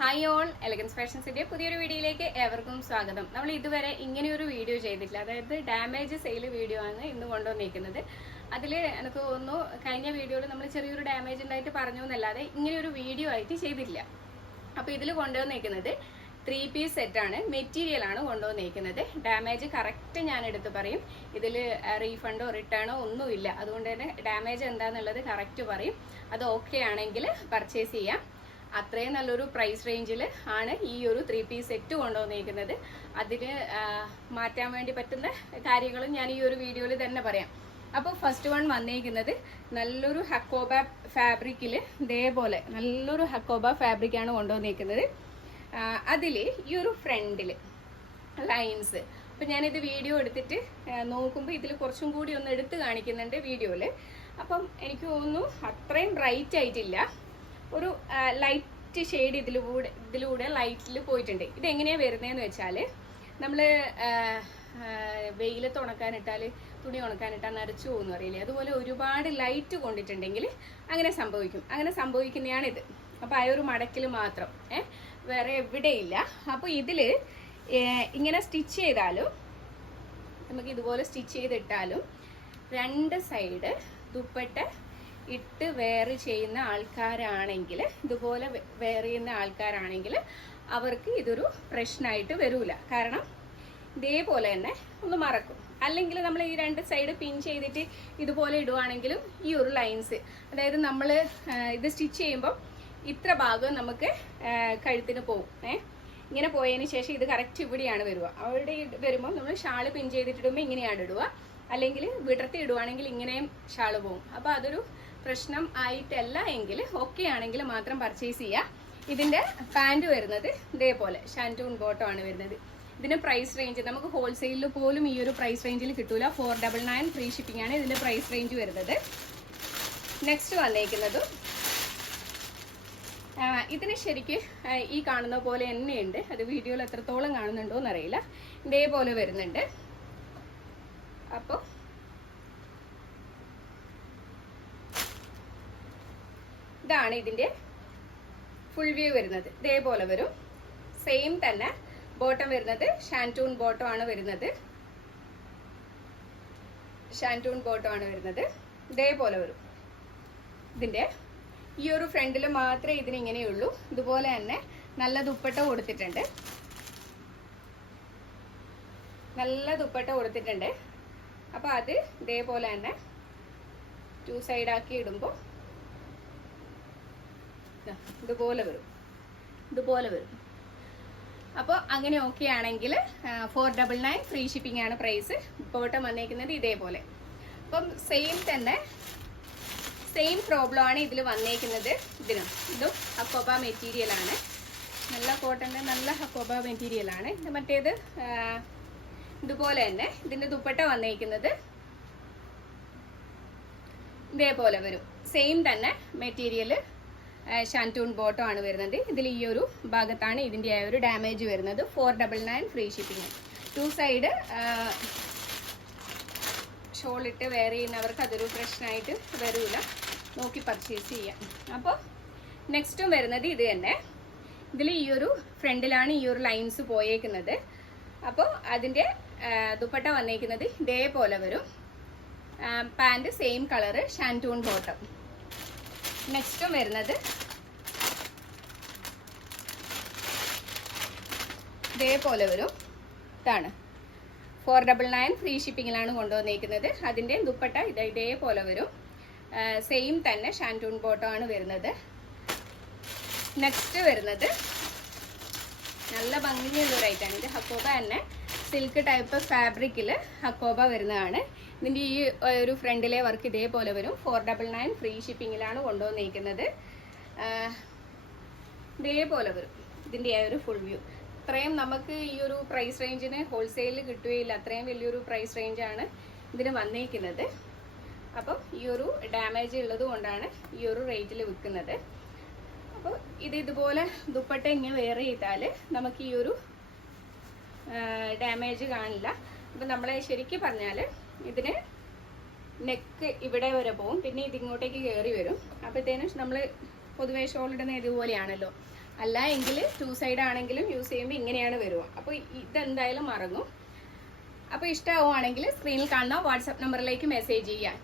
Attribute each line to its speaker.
Speaker 1: Hi all elegance ഫാഷൻസിന്റെ പുതിയൊരു വീഡിയോയിലേക്ക് ഏവർക്കും സ്വാഗതം. നമ്മൾ ഇതുവരെ ഇങ്ങനെയൊരു വീഡിയോ ചെയ്തിട്ടില്ല. അതായത് ഡാമേജ് സെയിൽ വീഡിയോ ആണ് ഇന്ന് കൊണ്ടുവന്നിരിക്കുന്നത്. അതിൽ എനിക്ക് തോന്നുന്നു കഴിഞ്ഞ വീഡിയോയിൽ നമ്മൾ ചെറിയൊരു ഡാമേജ് ഉണ്ടായിട്ട് പറഞ്ഞു എന്നല്ലാതെ ഇങ്ങനെ ഒരു വീഡിയോ ആയിട്ട് ചെയ്തിട്ടില്ല. അപ്പോൾ ഇതിൽ കൊണ്ടുവന്നിരിക്കുന്നത് ത്രീ പീസ് സെറ്റാണ് മെറ്റീരിയൽ ആണ് കൊണ്ടുവന്നിരിക്കുന്നത്. ഡാമേജ് കറക്റ്റ് ഞാൻ എടുത്ത് പറയും. ഇതിൽ റീഫണ്ടോ റിട്ടേണോ ഒന്നുമില്ല. അതുകൊണ്ട് തന്നെ ഡാമേജ് എന്താണെന്നുള്ളത് കറക്റ്റ് പറയും. അത് ഓക്കെ ആണെങ്കിൽ പർച്ചേസ് ചെയ്യാം. അത്രയും നല്ലൊരു പ്രൈസ് റേഞ്ചിൽ ആണ് ഈ ഒരു ത്രീ പീസ് സെറ്റ് കൊണ്ടുവന്നിരിക്കുന്നത് അതിന് മാറ്റാൻ വേണ്ടി പറ്റുന്ന കാര്യങ്ങളും ഞാൻ ഈ ഒരു വീഡിയോയിൽ തന്നെ പറയാം. അപ്പോൾ ഫസ്റ്റ് വൺ വന്നിരിക്കുന്നത് നല്ലൊരു ഹക്കോബ ഫാബ്രിക്കിൽ ഇതേപോലെ നല്ലൊരു ഹക്കോബ ഫാബ്രിക്കാണ് കൊണ്ടുവന്നിരിക്കുന്നത് അതിൽ ഈ ഒരു ഫ്രണ്ടിൽ ലൈൻസ് അപ്പം ഞാനിത് വീഡിയോ എടുത്തിട്ട് നോക്കുമ്പോൾ ഇതിൽ കുറച്ചും കൂടി ഒന്ന് എടുത്ത് കാണിക്കുന്നുണ്ട് വീഡിയോയിൽ അപ്പം എനിക്ക് തോന്നുന്നു അത്രയും ബ്രൈറ്റ് ആയിട്ടില്ല. ഒരു ലൈറ്റ് ഷെയ്ഡ് ഇതിലൂടെ ഇതിലൂടെ ലൈറ്റിൽ പോയിട്ടുണ്ട്. ഇതെങ്ങനെയാണ് വരുന്നതെന്ന് വെച്ചാൽ നമ്മൾ വെയിലത്ത് ഉണക്കാനിട്ടാൽ തുണി ഉണക്കാനിട്ടാൽ നരച്ചു പോകുന്നു അറിയില്ലേ? അതുപോലെ ഒരുപാട് ലൈറ്റ് കൊണ്ടിട്ടുണ്ടെങ്കിൽ അങ്ങനെ സംഭവിക്കും. അങ്ങനെ സംഭവിക്കുന്നതാണിത് അപ്പോൾ ആ ഒരു മടക്കിൽ മാത്രം ഏ വേറെ എവിടെയില്ല. അപ്പോൾ ഇതിൽ ഇങ്ങനെ സ്റ്റിച്ച് ചെയ്താലും നമുക്ക് ഇതുപോലെ സ്റ്റിച്ച് ചെയ്തിട്ടാലും രണ്ട് സൈഡ് ദുപ്പട്ട ഇട്ട് വെയർ ചെയ്യുന്ന ആൾക്കാരാണെങ്കിൽ ഇതുപോലെ വെയർ ചെയ്യുന്ന ആൾക്കാരാണെങ്കിൽ അവർക്ക് ഇതൊരു പ്രശ്നമായിട്ട് വരൂല. കാരണം ഇതേപോലെ തന്നെ ഒന്ന് മറക്കും. അല്ലെങ്കിൽ നമ്മൾ ഈ രണ്ട് സൈഡ് പിൻ ചെയ്തിട്ട് ഇതുപോലെ ഇടുവാണെങ്കിലും ഈ ഒരു ലൈൻസ് അതായത് നമ്മൾ ഇത് സ്റ്റിച്ച് ചെയ്യുമ്പോൾ ഇത്ര ഭാഗം നമുക്ക് കഴുത്തിന് പോകും ഇങ്ങനെ പോയതിന് ശേഷം ഇത് കറക്റ്റ് ഇവിടെയാണ് വരിക. അവിടെ വരുമ്പോൾ നമ്മൾ ഷാൾ പിൻ ചെയ്തിട്ടിടുമ്പോൾ ഇങ്ങനെയാണ് ഇടുക. അല്ലെങ്കിൽ വിടർത്തി ഇടുവാണെങ്കിൽ ഇങ്ങനെയും ഷാൾ പോകും അപ്പോൾ അതൊരു പ്രശ്നം ആയിട്ടല്ല എങ്കിൽ ഓക്കെ ആണെങ്കിൽ മാത്രം പർച്ചേസ് ചെയ്യുക ഇതിന്റെ പാന്റ് വരുന്നത് ഇതേപോലെ ഷാന്റൂൺ ബോട്ടോ ആണ് വരുന്നത്. ഇതിന് പ്രൈസ് റേഞ്ച് നമുക്ക് ഹോൾസെയിലിൽ പോലും ഈ ഒരു പ്രൈസ് റേഞ്ചിൽ കിട്ടൂല. Four double nine free shipping ആണ് ഇതിന്റെ പ്രൈസ് റേഞ്ച് വരുന്നത്. നെക്സ്റ്റ് വന്നേക്കുന്നത് ഇതിന് ശരിക്ക് ഈ കാണുന്ന പോലെ തന്നെയുണ്ട്. അത് വീഡിയോയിൽ എത്രത്തോളം കാണുന്നുണ്ടോ എന്നറിയില്ല ഇതേപോലെ വരുന്നുണ്ട്. അപ്പോൾ ഇതാണ് ഇതിന്റെ ഫുൾ വ്യൂ വരുന്നത്. ഇതേപോലെ വരും. സെയിം തന്നെ ബോട്ടം വരുന്നത്. ഷാന്റൂൺ ബോട്ടം ആണ് വരുന്നത്. ഷാന്റൂൺ ബോട്ടം ആണ് വരുന്നത്. ഇതേപോലെ വരും. ഇതിന്റെ ഈ ഒരു ഫ്രണ്ടിൽ മാത്രമേ ഇതിന് ഇങ്ങനെയുള്ളൂ ഇതുപോലെ തന്നെ നല്ല ദുപ്പട്ട കൊടുത്തിട്ടുണ്ട്. നല്ല ദുപ്പട്ട കൊടുത്തിട്ടുണ്ട്. അപ്പോൾ അത് ഇതേപോലെ തന്നെ ടു സൈഡാക്കി ഇടുമ്പോൾ ഇതുപോലെ വരും. ഇതുപോലെ വരും. അപ്പോൾ അങ്ങനെ ഓക്കെ ആണെങ്കിൽ four double nine free shipping ആണ് പ്രൈസ് ഇപ്പോട്ടം വന്നേക്കുന്നത് ഇതേപോലെ. അപ്പം സെയിം തന്നെ സെയിം പ്രോബ്ലം ആണ് ഇതിൽ വന്നേക്കുന്നത്. ഇതിനും ഇതും അക്കോബ മെറ്റീരിയൽ ആണ്. നല്ല കോട്ടന്റെ നല്ല അക്കോബ മെറ്റീരിയൽ ആണ്. ഇത് മറ്റേത് ഇതുപോലെ തന്നെ ഇതിന്റെ ദുപ്പട്ട വന്നേക്കുന്നത് ഇതേപോലെ വരും. സെയിം തന്നെ മെറ്റീരിയൽ ഷാന്റൂൺ ബോട്ടം ആണ് വരുന്നത്. ഇതിൽ ഈ ഒരു ഭാഗത്താണ് ഇതിന്റെ ആ ഒരു ഡാമേജ് വരുന്നത്. Four double nine free shipping two side ഷോളിട്ട് wear ചെയ്യുന്നവർക്ക് അതൊരു പ്രശ്നമായിട്ട് വരില്ല നോക്കി പർച്ചേസ് ചെയ്യാം. അപ്പോൾ നെക്സ്റ്റും വരുന്നത് ഇത് തന്നെ. ഇതിൽ ഈ ഒരു ഫ്രണ്ടിലാണ് ഈ ഒരു ലൈൻസ് പോയേക്കുന്നത്. അപ്പോൾ അതിന്റെ ദുപ്പട്ട വന്നേക്കുന്നത് ഇതേപോലെ വരും. Pant same colour shantoon bottom നെക്സ്റ്റും വരുന്നത്. ഇതേപോലെ വരും. ഇതാണ്. ഫോർ ഡബിൾ നയൻ ഫ്രീ ഷിപ്പിങ്ങിലാണ് കൊണ്ടുവന്നിരിക്കുന്നത് അതിന്റെ ദുപ്പട്ട ഇത് ഇതേപോലെ വരും. സെയിം തന്നെ ഷാന്റൂൺ ബോട്ടോ ആണ് വരുന്നത്. നെക്സ്റ്റ് വരുന്നത്. നല്ല ഭംഗിയുള്ള ഒരു ഐറ്റാണ് ഇത് ഹക്കോബ തന്നെ സിൽക്ക് ടൈപ്പ് ഫാബ്രിക്കിൽ അക്കോബ വരുന്നതാണ്. ഇതിന്റെ ഈ ഒരു ഫ്രണ്ടിലെ വർക്ക് ഇതേപോലെ വരും. ഫോർ ഡബിൾ നയൻ ഫ്രീ ഷിപ്പിങ്ങിലാണ് കൊണ്ടുവന്നിരിക്കുന്നത് ഇതേപോലെ വരും. ഇതിന്റെ ആ ഒരു ഫുൾ വ്യൂ ഇത്രയും നമുക്ക് ഈ ഒരു പ്രൈസ് റേഞ്ചിന് ഹോൾസെയിലിൽ കിട്ടുകയില്ല. അത്രയും വലിയൊരു പ്രൈസ് റേഞ്ചാണ് ഇതിന് വന്നിരിക്കുന്നത് അപ്പം ഈ ഒരു ഡാമേജ് ഉള്ളത് കൊണ്ടാണ് ഈ ഒരു റേറ്റിൽ വിൽക്കുന്നത്. അപ്പോൾ ഇത് ഇതുപോലെ ദുപ്പട്ട ഇങ്ങനെ വെയർ ചെയ്താൽ നമുക്ക് ഈ ഒരു ഡാമേജ് കാണില്ല. അപ്പം നമ്മൾ ശരിക്കും പറഞ്ഞാൽ ഇതിന് നെക്ക് ഇവിടെ വരെ പോവും. പിന്നെ ഇതിങ്ങോട്ടേക്ക് കയറി വരും. അപ്പോഴത്തേനും നമ്മൾ പൊതുവേ ഷോൾ ഇടുന്ന ഇതുപോലെയാണല്ലോ. അല്ല എങ്കിൽ ടു സൈഡ് ആണെങ്കിലും യൂസ് ചെയ്യുമ്പോൾ ഇങ്ങനെയാണ് വരിക. അപ്പോൾ ഇതെന്തായാലും മറങ്ങും അപ്പോൾ ഇഷ്ടമാവുകയാണെങ്കിൽ സ്ക്രീനിൽ കാണുന്ന വാട്സപ്പ് നമ്പറിലേക്ക് മെസ്സേജ് ചെയ്യുക